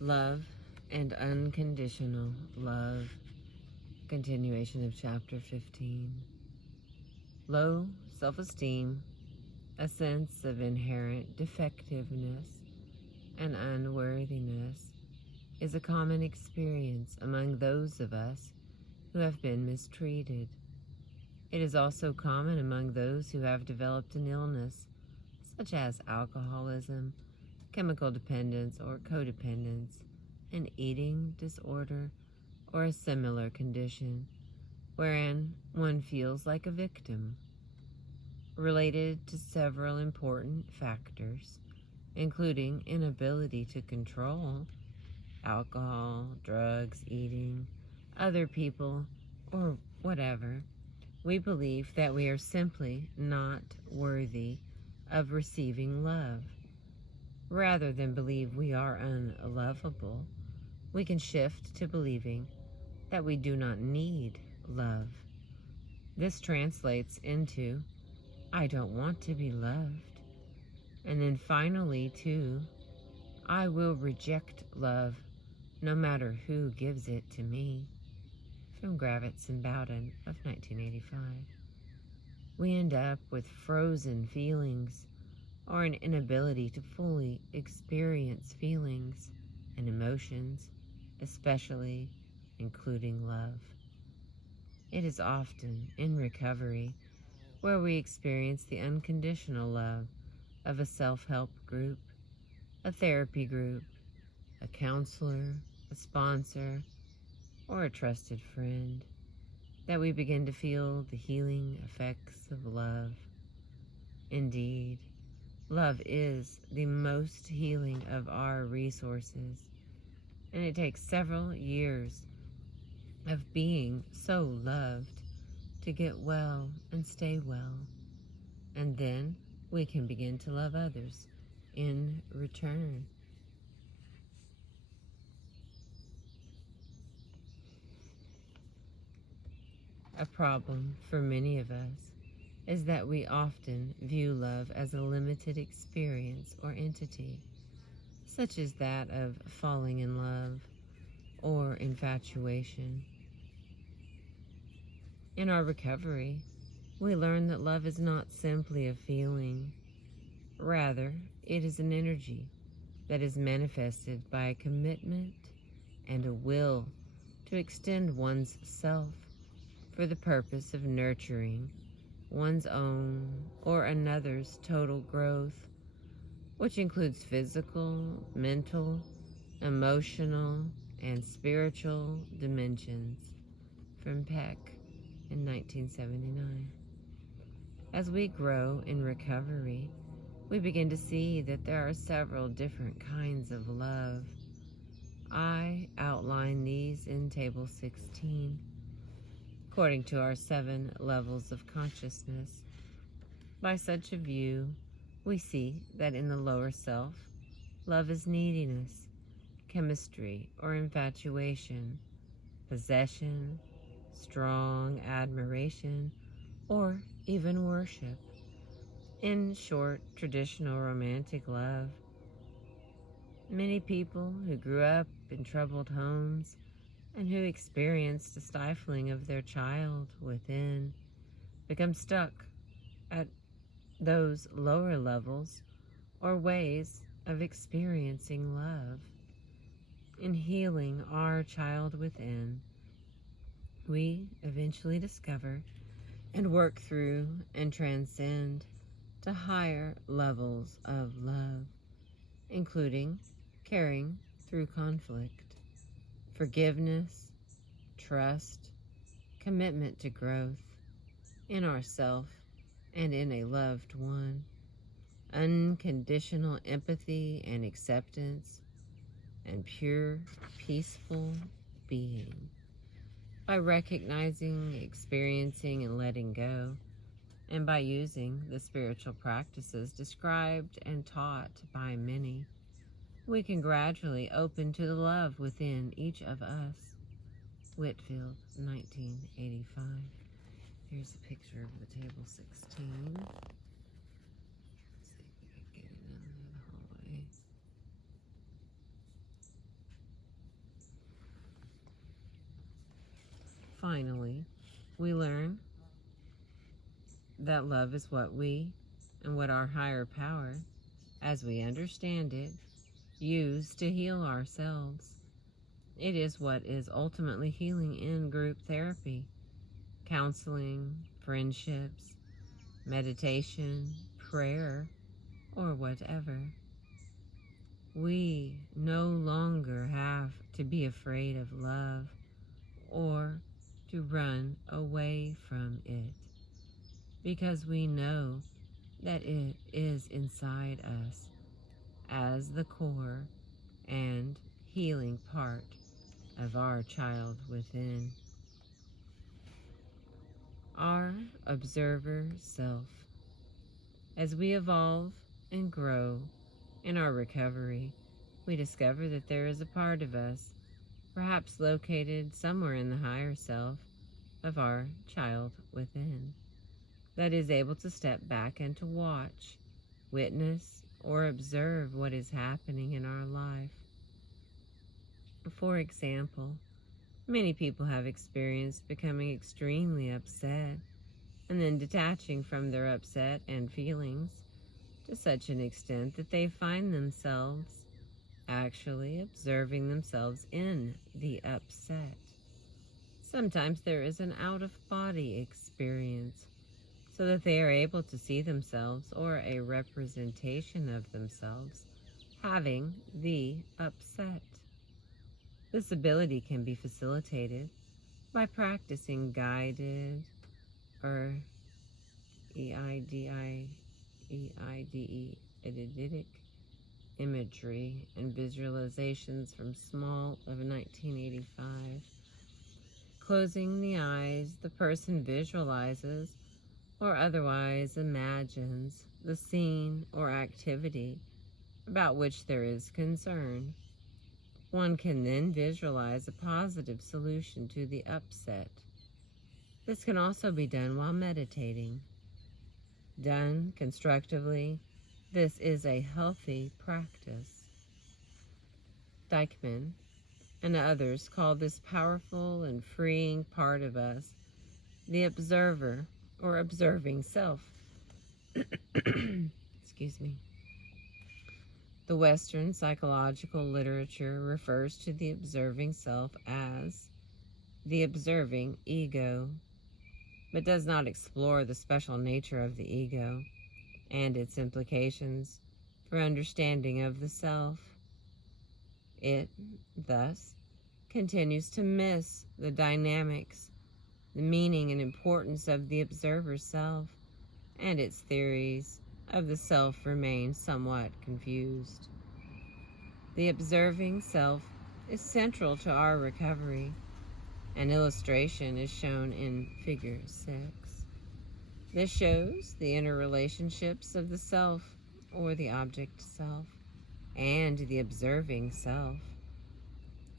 Love and Unconditional Love. Continuation of Chapter 15. Low self-esteem, a sense of inherent defectiveness and unworthiness, is a common experience among those of us who have been mistreated. It is also common among those who have developed an illness, such as alcoholism, chemical dependence or codependence, an eating disorder, or a similar condition, wherein one feels like a victim. Related to several important factors, including inability to control alcohol, drugs, eating, other people, or whatever, we believe that we are simply not worthy of receiving love. Rather than believe we are unlovable, we can shift to believing that we do not need love. This translates into, I don't want to be loved. And then finally to, I will reject love no matter who gives it to me. From Gravitz and Bowden of 1985. We end up with frozen feelings, or an inability to fully experience feelings and emotions, especially including love. It is often in recovery where we experience the unconditional love of a self-help group, a therapy group, a counselor, a sponsor, or a trusted friend, that we begin to feel the healing effects of love. Indeed, love is the most healing of our resources, and it takes several years of being so loved to get well and stay well, and then we can begin to love others in return. A problem for many of us is that we often view love as a limited experience or entity, such as that of falling in love or infatuation. In our recovery, we learn that love is not simply a feeling. Rather, it is an energy that is manifested by a commitment and a will to extend one's self for the purpose of nurturing one's own or another's total growth, which includes physical, mental, emotional, and spiritual dimensions. From Peck in 1979. As we grow in recovery, we begin to see that there are several different kinds of love. I outline these in Table 16. According to our 7 levels of consciousness. By such a view, we see that in the lower self, love is neediness, chemistry or infatuation, possession, strong admiration, or even worship. In short, traditional romantic love. Many people who grew up in troubled homes and who experienced the stifling of their child within become stuck at those lower levels or ways of experiencing love. In healing our child within, we eventually discover and work through and transcend to higher levels of love, including caring through conflict, forgiveness, trust, commitment to growth in ourself and in a loved one, unconditional empathy and acceptance, and pure, peaceful being. By recognizing, experiencing, and letting go, and by using the spiritual practices described and taught by many, we can gradually open to the love within each of us. Whitfield, 1985. Here's a picture of the Table 16. Let's see if we can get it in the hallway. finally, we learn that love is what we and what our higher power, as we understand it, use to heal ourselves. It is what is ultimately healing in group therapy, counseling, friendships, meditation, prayer, or whatever. We no longer have to be afraid of love or to run away from it, because we know that it is inside us as the core and healing part of our child within. Our observer self. As we evolve and grow in our recovery, we discover that there is a part of us, perhaps located somewhere in the higher self of our child within, that is able to step back and to watch, witness, or observe what is happening in our life. For example, many people have experienced becoming extremely upset and then detaching from their upset and feelings to such an extent that they find themselves actually observing themselves in the upset. Sometimes there is an out-of-body experience, so that they are able to see themselves or a representation of themselves having the upset. This ability can be facilitated by practicing guided or eididic imagery and visualizations from Small of 1985. Closing the eyes, the person visualizes or otherwise imagines the scene or activity about which there is concern. One can then visualize a positive solution to the upset. This can also be done while meditating. Done constructively, this is a healthy practice. Deichmann and others call this powerful and freeing part of us the observer or observing self. Excuse me. The Western psychological literature refers to the observing self as the observing ego, but does not explore the special nature of the ego and its implications for understanding of the self. It, thus, continues to miss the dynamics, the meaning and importance of the observer self, and its theories of the self remain somewhat confused. The observing self is central to our recovery. An illustration is shown in Figure 6. This shows the interrelationships of the self, or the object self, and the observing self.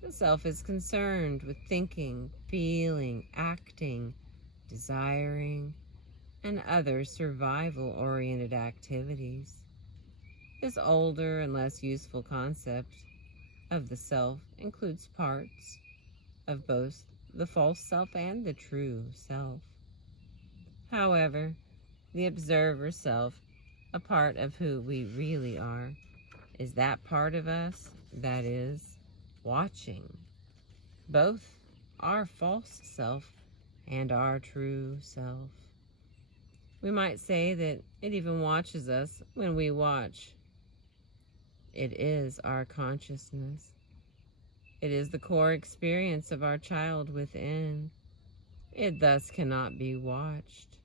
The self is concerned with thinking, feeling, acting, desiring, and other survival-oriented activities. This older and less useful concept of the self includes parts of both the false self and the true self. However, the observer self, a part of who we really are, is that part of us that is watching both our false self and our true self. We might say that it even watches us when we watch. It is our consciousness. It is the core experience of our child within. It thus cannot be watched,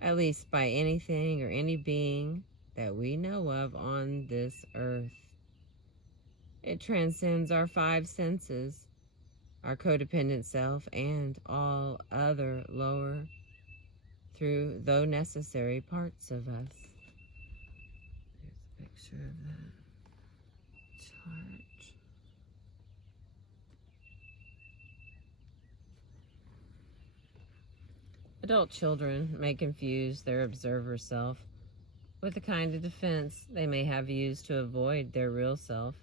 at least by anything or any being that we know of on this earth. It transcends our five senses, our codependent self, and all other lower, through though necessary, parts of us. There's a picture of that chart. Adult children may confuse their observer self with the kind of defense they may have used to avoid their real self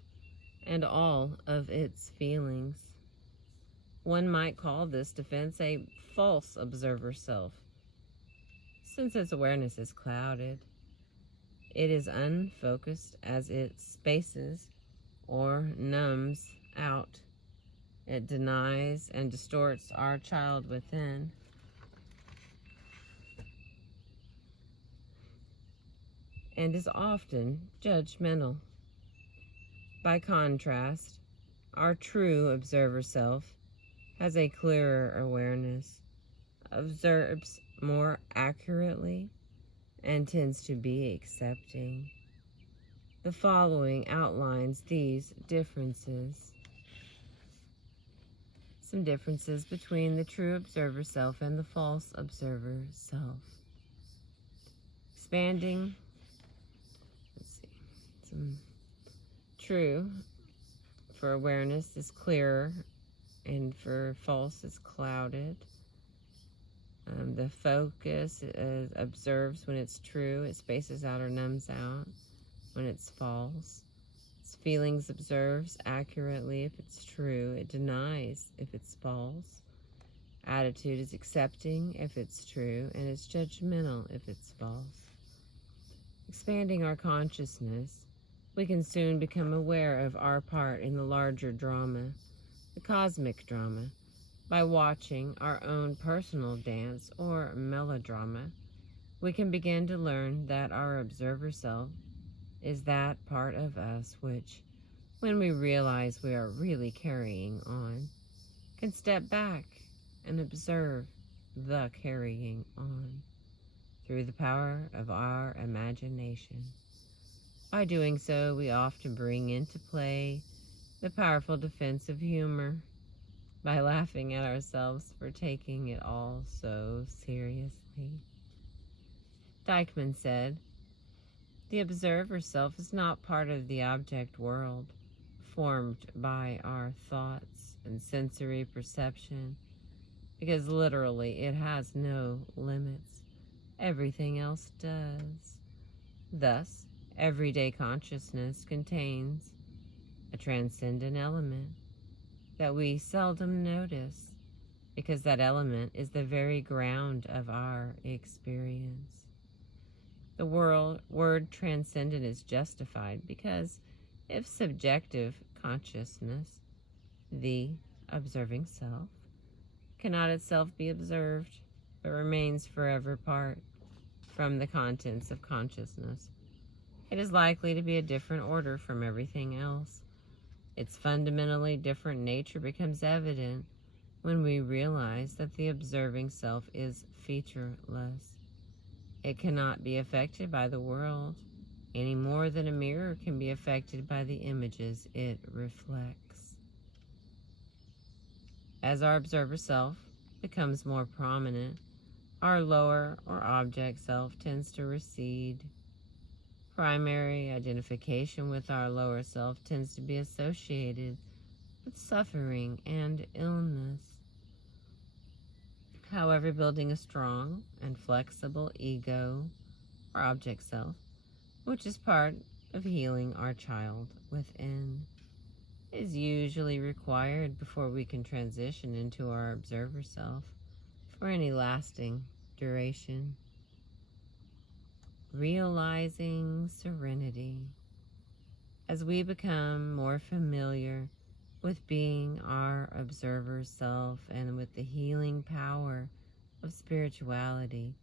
and all of its feelings. One might call this defense a false observer self, since its awareness is clouded. It is unfocused as it spaces or numbs out. It denies and distorts our child within. And is often judgmental. By contrast, our true observer self has a clearer awareness, observes more accurately, and tends to be accepting. The following outlines these differences. Some differences between the true observer self and the false observer self. Expanding, some true for awareness is clearer, and for false is clouded. The focus observes when it's true, it spaces out or numbs out when it's false. Its feelings observes accurately if it's true, it denies if it's false. Attitude is accepting if it's true, and it's judgmental if it's false. Expanding our consciousness, we can soon become aware of our part in the larger drama, the cosmic drama, by watching our own personal dance or melodrama. We can begin to learn that our observer self is that part of us which, when we realize we are really carrying on, can step back and observe the carrying on through the power of our imagination. By doing so, we often bring into play the powerful defense of humor by laughing at ourselves for taking it all so seriously. Deichmann said, "The observer self is not part of the object world, formed by our thoughts and sensory perception, because literally it has no limits. Everything else does. Thus, everyday consciousness contains a transcendent element that we seldom notice, because that element is the very ground of our experience. The word transcendent is justified because if subjective consciousness, the observing self, cannot itself be observed, but remains forever apart from the contents of consciousness, it is likely to be a different order from everything else. Its fundamentally different nature becomes evident when we realize that the observing self is featureless. It cannot be affected by the world any more than a mirror can be affected by the images it reflects. As our observer self becomes more prominent, our lower or object self tends to recede. Primary identification with our lower self tends to be associated with suffering and illness. However, building a strong and flexible ego or object self, which is part of healing our child within, is usually required before we can transition into our observer self for any lasting duration. Realizing serenity. As we become more familiar with being our observer self and with the healing power of spirituality,